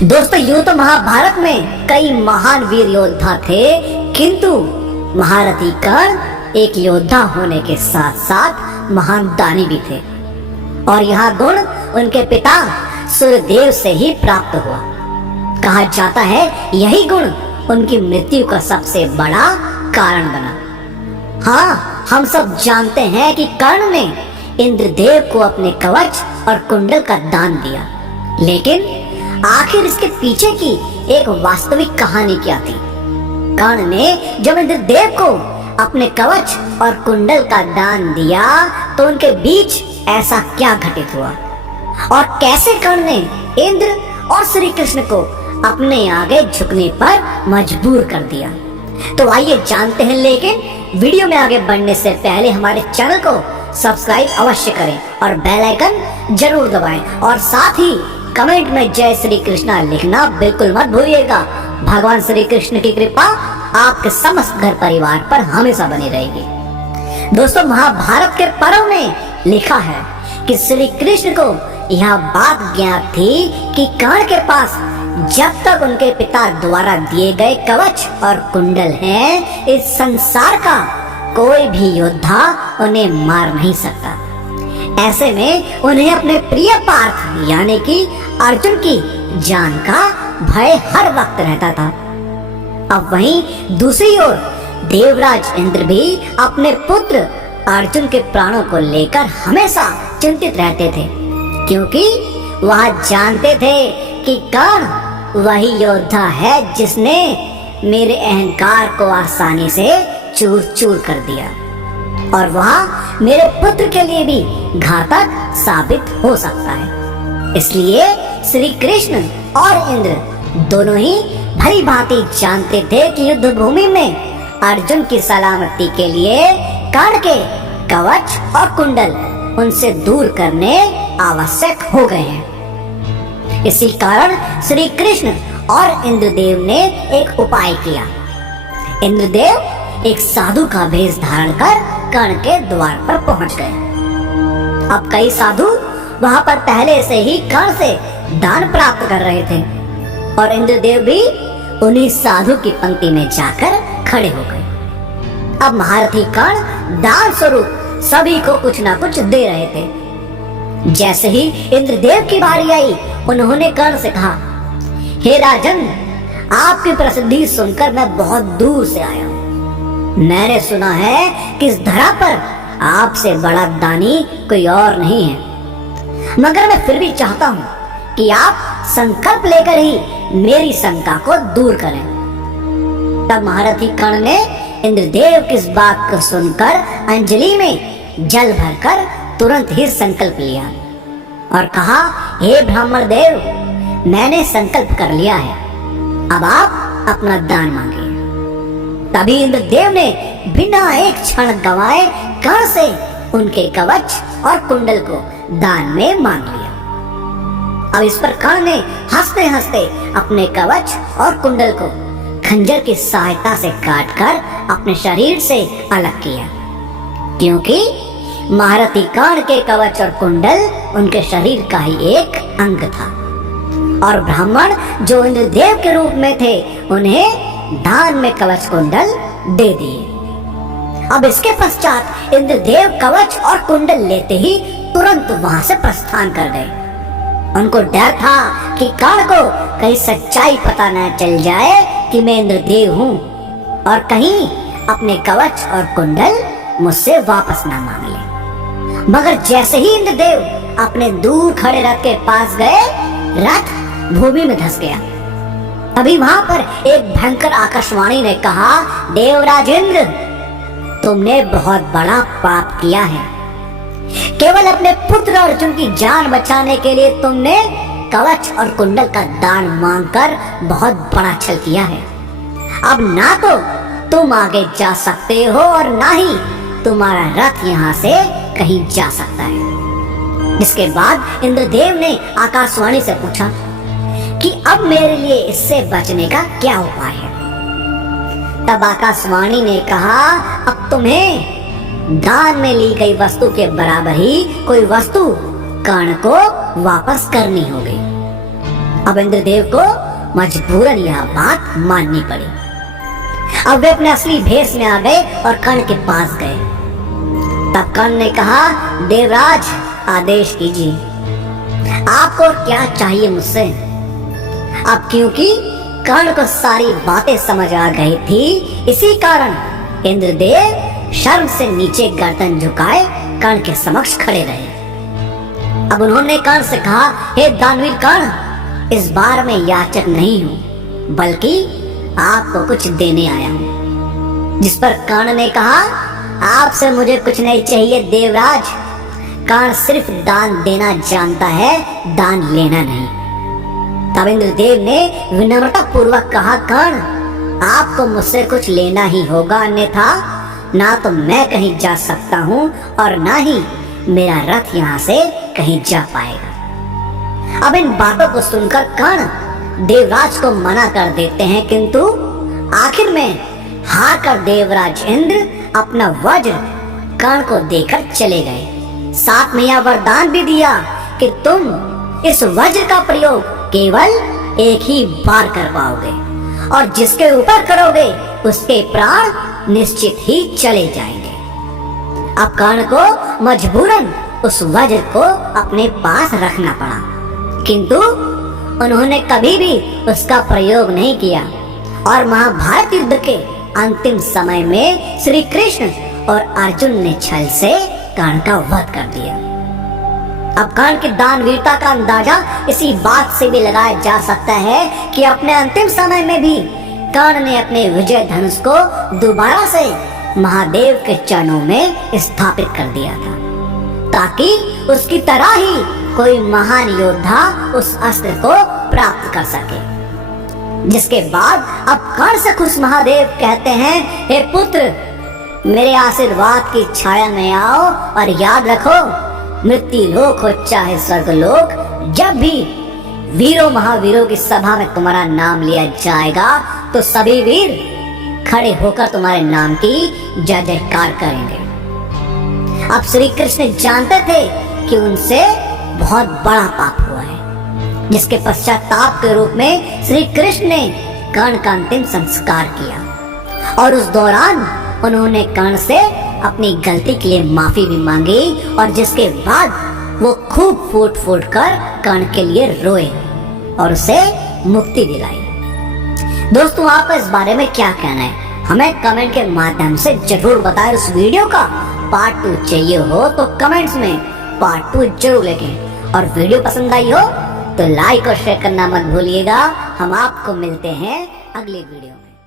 दोस्तों, यूं तो महाभारत में कई महान वीर योद्धा थे, किंतु महारथी कर्ण एक योद्धा होने के साथ साथ महान दानी भी थे। और यह गुण उनके पिता सूर्यदेव से ही प्राप्त हुआ। कहा जाता है यही गुण उनकी मृत्यु का सबसे बड़ा कारण बना। हाँ, हम सब जानते हैं कि कर्ण ने इंद्रदेव को अपने कवच और कुंडल का दान दिया, लेकिन आखिर इसके पीछे की एक वास्तविक कहानी क्या थी? कर्ण ने जब इंद्रदेव को अपने कवच और कुंडल का दान दिया तो उनके बीच ऐसा क्या घटित हुआ और कैसे कर्ण ने इंद्र और श्री कृष्ण को अपने आगे झुकने पर मजबूर कर दिया? तो आइए जानते हैं, लेकिन वीडियो में आगे बढ़ने से पहले हमारे चैनल को सब्सक्राइब अवश्य करें और बेल आइकन जरूर दबाएं और साथ ही कमेंट में जय श्री कृष्णा लिखना बिल्कुल मत भूलिएगा। भगवान श्री कृष्ण की कृपा आपके समस्त घर परिवार पर हमेशा बनी रहेगी। दोस्तों, महाभारत के पर्व में लिखा है कि श्री कृष्ण को यह बात ज्ञात थी कि कर्ण के पास जब तक उनके पिता द्वारा दिए गए कवच और कुंडल हैं, इस संसार का कोई भी योद्धा उन्हें मार नहीं सकता। ऐसे में उन्हें अपने प्रिय पार्थ यानी कि अर्जुन की जान का भय हर वक्त रहता था। अब वहीं दूसरी ओर देवराज इंद्र भी अपने पुत्र अर्जुन के प्राणों को लेकर हमेशा चिंतित रहते थे, क्योंकि वह जानते थे कि कर्ण वही योद्धा है जिसने मेरे अहंकार को आसानी से चूर चूर कर दिया और वह मेरे पुत्र के लिए भी घातक साबित हो सकता है। इसलिए श्री कृष्ण और इंद्र दोनों ही भली भांति जानते थे कि युद्ध भूमि में अर्जुन की सलामती के लिए कर्ण के कवच और कुंडल उनसे दूर करने आवश्यक हो गए हैं। इसी कारण श्री कृष्ण और इंद्रदेव ने एक उपाय किया। इंद्रदेव एक साधु का भेष धारण कर कर्ण के द्वार पर पहुंच गए। अब कई साधु वहां पर पहले से ही कर्ण से दान प्राप्त कर रहे थे और इंद्रदेव भी उन्हीं साधु की पंक्ति में जाकर खड़े हो गए। अब महारथी कर्ण दान स्वरूप सभी को कुछ ना कुछ दे रहे थे। जैसे ही इंद्रदेव की बारी आई, उन्होंने कर्ण से कहा, हे राजन, आपकी प्रसिद्धि सुनकर मैं बहुत दूर से आया हूँ। मैंने सुना है कि इस धरा पर आपसे बड़ा दानी कोई और नहीं है, मगर मैं फिर भी चाहता हूँ कि आप संकल्प लेकर ही मेरी शंका को दूर करें। तब महारथी कर्ण ने इंद्रदेव की इस बात को सुनकर अंजलि में जल भरकर तुरंत ही संकल्प लिया और कहा, हे ब्राह्मण देव, मैंने संकल्प कर लिया है, अब आप अपना दान मांगिए। तभी इंद्रदेव ने बिना एक क्षण गंवाए कर्ण से उनके कवच और कुंडल को दान में मांग लिया। अब इस पर कर्ण ने हंसते हंसते अपने कवच और कुंडल को खंजर की सहायता से काटकर अपने शरीर से अलग किया, क्योंकि महारथी कर्ण के कवच और कुंडल उनके शरीर का ही एक अंग था और ब्राह्मण जो इंद्रदेव के रूप में थे उन्हें दान में कवच कुंडल दे दिए। अब इसके पश्चात इंद्रदेव कवच और कुंडल लेते ही तुरंत वहां से प्रस्थान कर गए। उनको डर था कि कर्ण को कहीं सच्चाई पता न चल जाए कि मैं इंद्रदेव हूँ और कहीं अपने कवच और कुंडल मुझसे वापस ना मांग ले। मगर जैसे ही इंद्रदेव अपने दूर खड़े रथ के पास गए, रथ भूमि में धंस गया। तभी वहां पर एक भयंकर आकाशवाणी ने कहा, देवराज इंद्र, तुमने बहुत बड़ा पाप किया है। केवल अपने पुत्र अर्जुन की जान बचाने के लिए तुमने कवच और कुंडल का दान मांगकर बहुत बड़ा छल किया है। अब ना तो तुम आगे जा सकते हो और ना ही तुम्हारा रथ यहाँ से कहीं जा सकता है। इसके बाद इंद्रदेव ने आकाशवाणी से पूछा कि अब मेरे लिए इससे बचने का क्या उपाय है। तब आकाशवाणी ने कहा, अब तुम्हें दान में ली गई वस्तु के बराबर ही कोई वस्तु कर्ण को वापस करनी होगी। अब इंद्रदेव को मजबूरन यह बात माननी पड़ी। अब वे अपने असली भेष में आ गए और कर्ण के पास गए। तब कर्ण ने कहा, देवराज आदेश कीजिए, आपको क्या चाहिए मुझसे। अब क्योंकि कर्ण को सारी बातें समझ आ गई थी, इसी कारण इंद्रदेव शर्म से नीचे गर्दन झुकाए कर्ण के समक्ष खड़े रहे। अब उन्होंने कर्ण से कहा, हे दानवीर कर्ण, इस बार मैं याचक नहीं हूं, बल्कि आपको कुछ देने आया हूं। जिस पर कर्ण ने कहा, आपसे मुझे कुछ नहीं चाहिए देवराज। कर्ण सिर्फ दान देना जानता है, दान लेना नहीं। तब इंद्रदेव ने विनम्रता पूर्वक कहा, कर्ण, आपको मुझसे कुछ लेना ही होगा, अन्यथा ना तो मैं कहीं जा सकता हूं और ना ही मेरा रथ यहाँ से कहीं जा पाएगा। अब इन बातों को सुनकर कर्ण देवराज को मना कर देते हैं, किंतु आखिर में हार कर देवराज इंद्र अपना वज्र कर्ण को देकर चले गए। साथ में यह वरदान भी दिया कि तुम इस वज्र का प्रयोग केवल एक ही बार कर पाओगे और जिसके ऊपर करोगे उसके प्राण निश्चित ही चले जाएंगे। अब कर्ण को मजबूरन उस वज्र को अपने पास रखना पड़ा, किंतु उन्होंने कभी भी उसका प्रयोग नहीं किया और महाभारत युद्ध के अंतिम समय में श्री कृष्ण और अर्जुन ने छल से कर्ण का वध कर दिया। अब कर्ण की दानवीरता का अंदाजा इसी बात से भी लगाया जा सकता है कि अपने अंतिम समय में भी कर्ण ने अपने विजय धनुष को दोबारा से महादेव के चरणों में स्थापित कर दिया था, ताकि उसकी तरह ही कोई महान योद्धा उस अस्त्र को प्राप्त कर सके। जिसके बाद अब कर्ण से खुश महादेव कहते हैं, हे पुत्र, मेरे आशीर्वाद की छाया में आओ और याद रखो, मृत्यु लोक हो चाहे स्वर्ग लोक, जब भी वीरों महावीरों की सभा में तुम्हारा नाम लिया जाएगा तो सभी वीर खड़े होकर तुम्हारे नाम की जय जयकार करेंगे। अब श्री कृष्ण जानते थे कि उनसे बहुत बड़ा पाप हुआ है, जिसके पश्चाताप के रूप में श्री कृष्ण ने कर्ण का अंतिम संस्कार किया और उस दौरान उन्होंने कर्ण से अपनी गलती के लिए माफी भी मांगी और जिसके बाद वो खूब फूट फूट कर कर्ण के लिए रोए और उसे मुक्ति दिलाई। दोस्तों, आपका इस बारे में क्या कहना है, हमें कमेंट के माध्यम से जरूर बताएं। उस वीडियो का पार्ट 2 चाहिए हो तो कमेंट्स में पार्ट 2 जरूर लिखें और वीडियो पसंद आई हो तो लाइक और शेयर करना मत भूलिएगा। हम आपको मिलते हैं अगले वीडियो में।